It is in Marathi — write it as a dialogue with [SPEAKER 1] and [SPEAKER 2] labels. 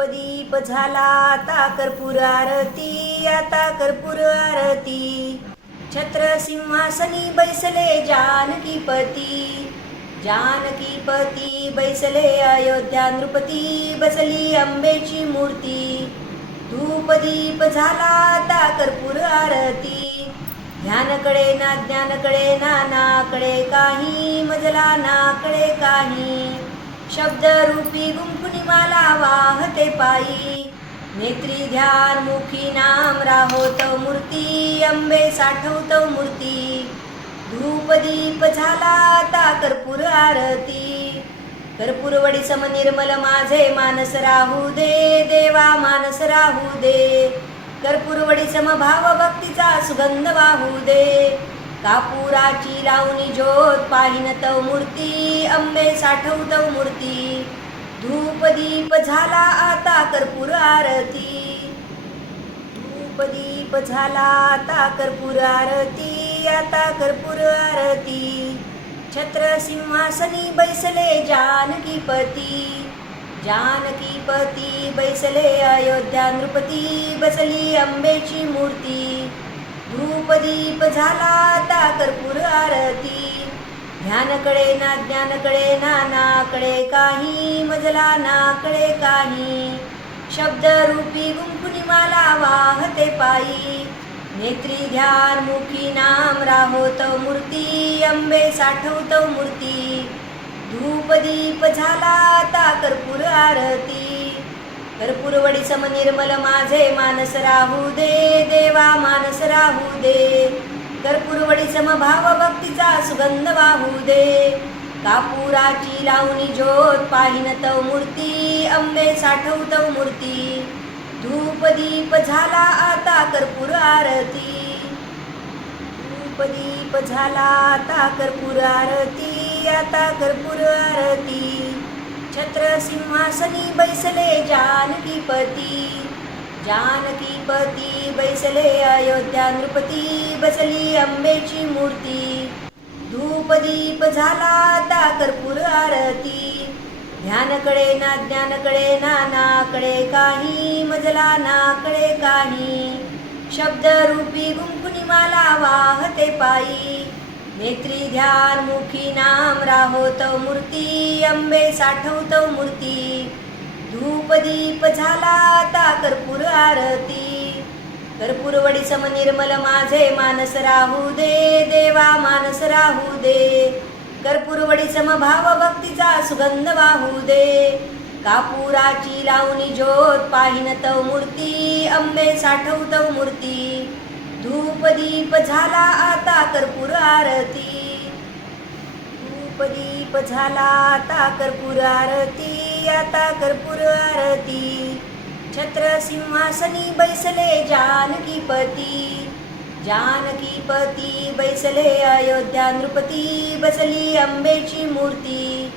[SPEAKER 1] धूपदीप झाला आता कर्पूर आरती आता कर्पूर आरती. छत्र सिंहासनी बैसले जानकीपती जानकीपती बैसले अयोध्या नृपती बसली अंबेची मूर्ती. धूप दीप झाला आता कर्पूर आरती. ध्यानकडे ना ज्ञानकडे ना नाकडे काही मजला नाकडे काही. शब्द रूपी गुंफुनी माला वाहते पायी. नेत्री ध्यान मुखी नाम राहोत मूर्ती अंबे साठवत मूर्ती. धूपदीप झाला आता कर्पूर आरती. कर्पूरवडी सम निर्मल माझे मानस राहू दे देवा मानस राहू दे. कर्पूरवडी सम भाव भक्तीचा सुगंध वाहू दे. कापुराची लावणी ज्योत पाहिन तव मूर्ती अंबे साठवतव मूर्ती. धूपदीप झाला आता कर्पूर आरती. धूपदीप झाला आता कर्पूर आरती आता कर्पूर आरती. छत्र सिंहासनी बैसले जानकीपती जानकीपती बैसले अयोध्या नृपती बसली अंबेची मूर्ती. धूपदीप झाला आता कर्पूर आरती. ध्यानकडे ना ज्ञानकडे ना नाकडे काही मजला नाकडे काही. शब्द रूपी गुंफुनी माला वाहते पायी. नेत्री ध्यान मुखी नाम राहोत मूर्ती अंबे साठवत मूर्ती. धूपदीप झाला आता कर्पूर आरती. कर्पूरवडी सम निर्मल माझे मानस राहू दे देवा मानस राहू दे कर्पूरवडी सम भक्तीचा सुगंध वाहू दे कापुराची लावणी ज्योत पाहिन तव मूर्ती अंबे साठवतव मूर्ती. धूप दीप झाला आता कर्पूर आरती. धूपदीप झाला आता कर्पूर आरती आता कर्पूर आरती. छत्र सिंहासनी बैसले जानकीपती. जानकीपती बैसले अयोध्या नृपती बसली अंबेची मूर्ती. धूप दीप झाला ता कर्पूर आरती. ध्यानकडे ना ज्ञानकडे ना नाकडे काही मजला नाकडे काही. शब्द रूपी गुंकुनी माला वाहते पायी. नेत्री ध्यान मुखी नाम राहोत मूर्ती अंबे साठवत मूर्ती. धूपदीप झाला आता कर्पूर आरती. कर्पूरवडी सम निर्मल माझे मानस राहू दे देवा मानस राहू दे. कर्पूरवडी सम भाव भक्तीचा सुगंध वाहू दे. कापुराची लावणी ज्योत पाहिन तव मूर्ती अंबे साठवतव मूर्ती. धूपदीप झाला आता कर्पूर आरती. धूपदीप झाला आता कर्पूर आरती. आता कर्पूर आरती. छत्र सिंहासनी बैसले जानकीपती जानकीपती बैसले अयोध्या नृपती. बसली अंबेची मूर्ती.